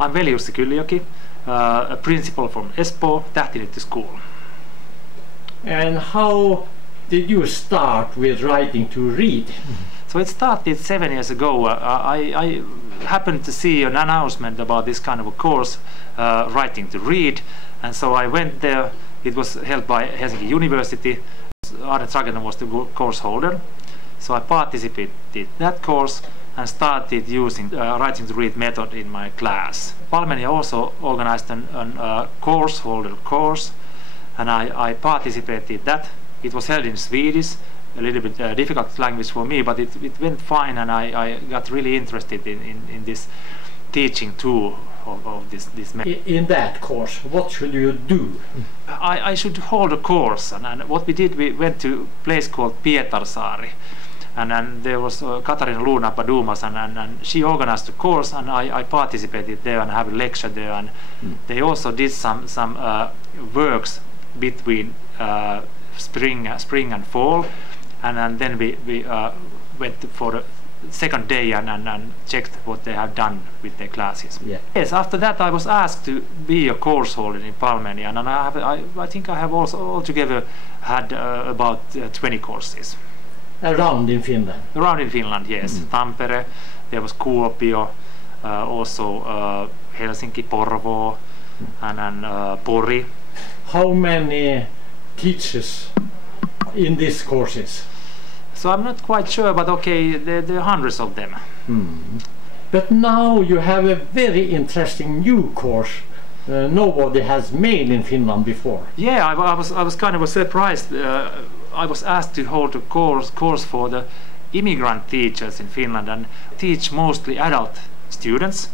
I'm Veli-Jussi Kyllijoki, a principal from Espoo, Tähtinytty School. And how did you start with writing to read? So it started 7 years ago. I happened to see an announcement about this kind of a course, writing to read, and so I went there. It was held by Helsinki University. Arne Tragenen was the course holder, so I participated in that course and started using writing to read method in my class. Palmenia also organized a course holder course, and I participated in that. It was held in Swedish, a little bit difficult language for me, but it went fine, and I got really interested in this teaching tool of this method. In that course, what should you do? I should hold a course, and what we did, we went to a place called Pietarsaari, and there was Katarina Luunappa-Dumas, and she organized the course, and I participated there and have a lecture there, and they also did some works between spring and fall, and then we went for the second day and checked what they have done with their classes. Yeah. Yes, after that I was asked to be a course holder in Palmenia, and I think I have also altogether had about 20 courses. Around in Finland? Around in Finland, yes. Tampere, there was Kuopio, also Helsinki, Porvoo, and Pori. How many teachers in these courses? So I'm not quite sure, but okay, there are hundreds of them. But now you have a very interesting new course. Nobody has made in Finland before. Yeah, I was kind of surprised. I was asked to hold a course for the immigrant teachers in Finland and teach mostly adult students.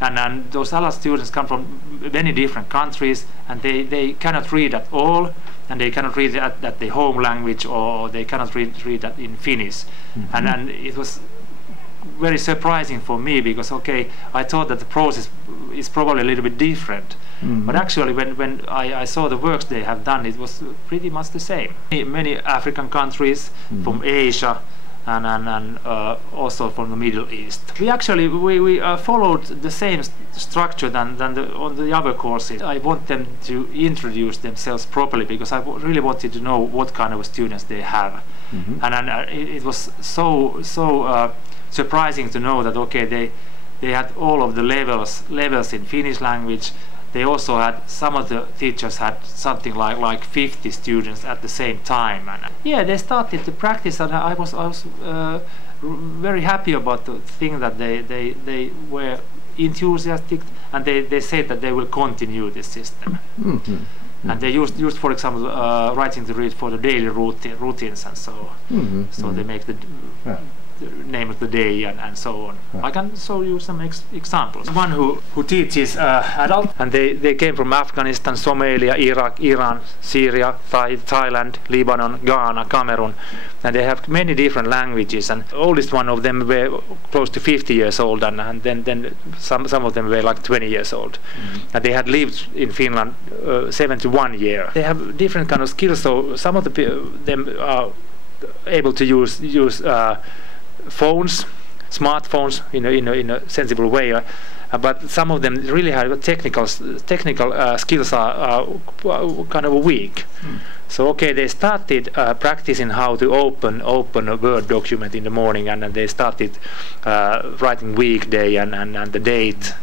And those adult students come from many different countries, and they cannot read at all, and they cannot read at their home language, or they cannot read that in Finnish. And it was very surprising for me, because okay, I thought that the process is probably a little bit different, but actually when I saw the works they have done, it was pretty much the same. Many African countries, from Asia, and also from the Middle East. We actually followed the same structure than on the other courses. I want them to introduce themselves properly, because I really wanted to know what kind of students they have. And it was so surprising to know that okay, they had all of the levels in Finnish language. They also had, some of the teachers had something like 50 students at the same time, and yeah, they started to practice, and I was very happy about the thing that they were enthusiastic, and they said that they will continue this system. And they used for example writing to read for the daily routines, and so so they make the name of the day and so on. I can show you some examples. One who teaches adult, and they came from Afghanistan, Somalia, Iraq, Iran, Syria, Thailand, Lebanon, Ghana, Cameroon, and they have many different languages, and oldest one of them were close to 50 years old, and then some of them were like 20 years old, and they had lived in Finland 71 years. They have different kind of skills, so some of them are able to use phones, smartphones in a sensible way, but some of them really have technical skills are kind of weak. So okay, they started practicing how to open a Word document in the morning, and they started writing weekday and the date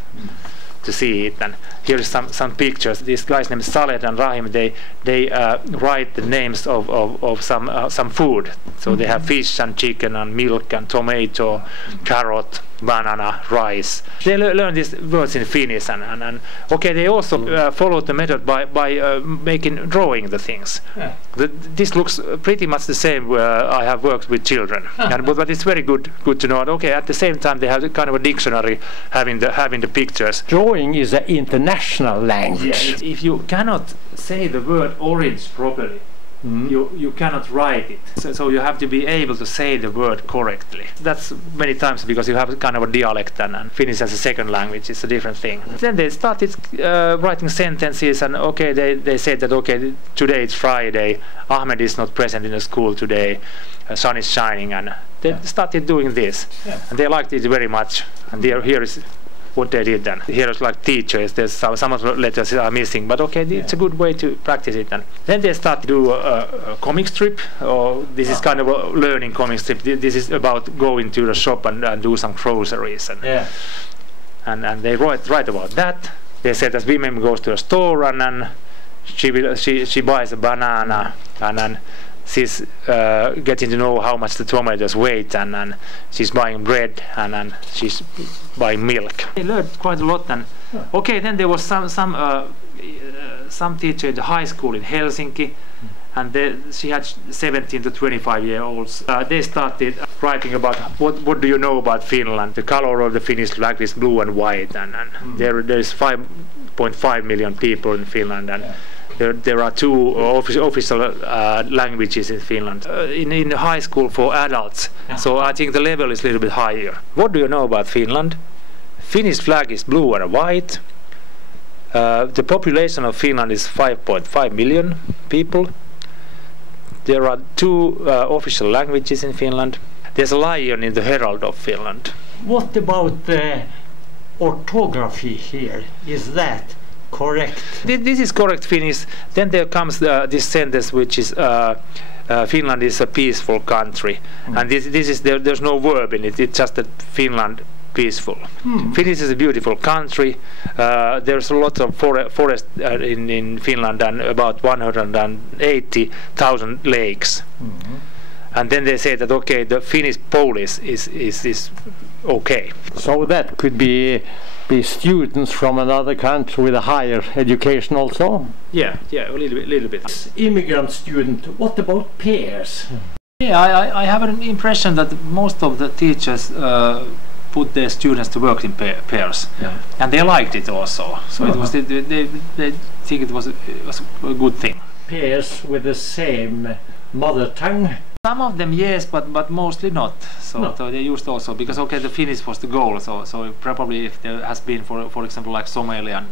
to see it. And here is some pictures. These guys named Saleh and Rahim, they write the names of some food. So they have fish and chicken and milk and tomato, carrot, banana, rice. They learn these words in Finnish, and okay, they also followed the method by drawing the things. This looks pretty much the same where I have worked with children, but it's very good to know. Okay, at the same time they have kind of a dictionary having the pictures. Drawing is an international language. Yeah, if you cannot say the word orange properly, you cannot write it. So you have to be able to say the word correctly. That's many times because you have kind of a dialect, and Finnish as a second language is a different thing. Then they started writing sentences, and okay, they said that okay, today it's Friday, Ahmed is not present in the school today, sun is shining, and they started doing this, and they liked it very much. And here is what they did then. Here is like teachers, there's some of the letters are missing, but okay, it's a good way to practice it. And then they start to do a comic strip, or this is kind of a learning comic strip. This is about going to the shop and do some groceries. And they write about that. They said that women goes to a store and she buys a banana, and then she's getting to know how much the tomatoes weight, and then she's buying bread, and then she's buying milk. They learned quite a lot. And okay, then there was some teacher in the high school in Helsinki, and she had 17 to 25-year-olds. They started writing about what do you know about Finland. The color of the Finnish flag is blue and white, and there is 5.5 million people in Finland, and there are 2 official languages in Finland in the high school for adults. So I think the level is a little bit higher. What do you know about Finland? Finnish flag is blue and white. The population of Finland is 5.5 million people. There are 2 official languages in Finland. There's a lion in the herald of Finland. What about the orthography here? Is that correct? This is correct Finnish. Then there comes this sentence, which is Finland is a peaceful country, and this is there's no verb in it. It's just that Finland peaceful. Finnish is a beautiful country. There's a lot of forest in Finland, and about 180,000 lakes. And then they say that okay, the Finnish Polish is okay. So that could be students from another country with a higher education also? Yeah, a little bit. Immigrant student, what about pairs? Yeah, I have an impression that most of the teachers put their students to work in pairs, and they liked it also. So it was they think it was a good thing. Pairs with the same mother tongue? Some of them yes, but mostly not. So they used also because okay, the Finnish was the goal. So probably if there has been for example like Somalian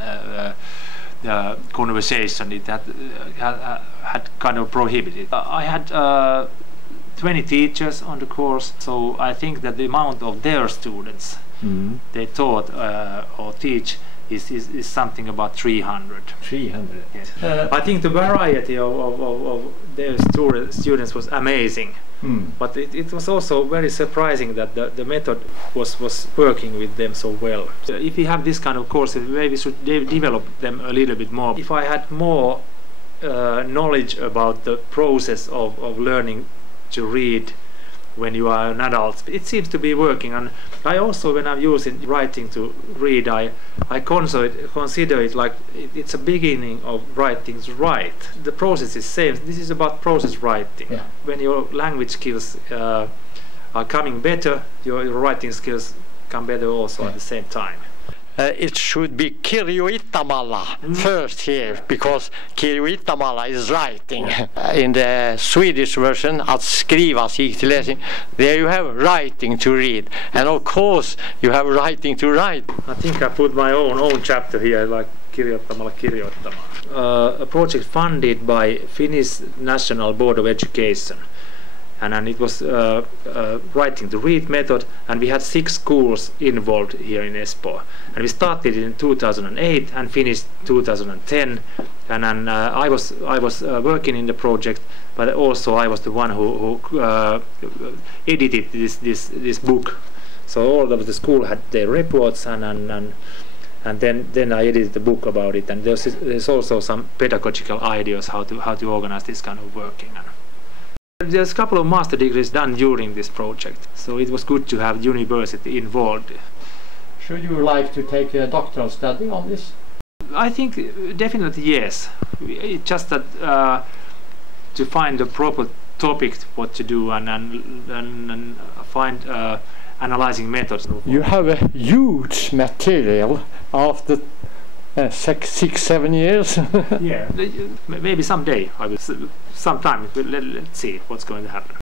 conversation, it had kind of prohibited. I had 20 teachers on the course, so I think that the amount of their students they taught or teach is something about 300. 300. Yes. I think the variety of their students was amazing, but it was also very surprising that the method was working with them so well. So if we have this kind of courses, maybe we should develop them a little bit more. If I had more knowledge about the process of learning to read when you are an adult, it seems to be working. And I also, when I'm using writing to read, I consider it like it's a beginning of writing to write. The process is same. This is about process writing. When your language skills are coming better, your writing skills come better also at the same time. It should be kirjoittamalla first here, because kirjoittamalla is writing. In the Swedish version, att skriva sig till läsning, there you have writing to read, and of course you have writing to write. I think I put my own chapter here, like kirjoittamalla kirjoittamaan. A project funded by Finnish National Board of Education. And it was writing to read method, and we had 6 schools involved here in Espoo. And we started in 2008 and finished 2010. And then I was working in the project, but also I was the one who edited this book. So all of the school had their reports, and then I edited the book about it. And there's also some pedagogical ideas how to organize this kind of working. There's a couple of master degrees done during this project, so it was good to have university involved. Should you like to take a doctoral study on this? I think definitely yes. It's just that to find the proper topic what to do and find analyzing methods. You have a huge material after 6-7 years. Yeah, maybe someday I will. Sometime let's see what's going to happen.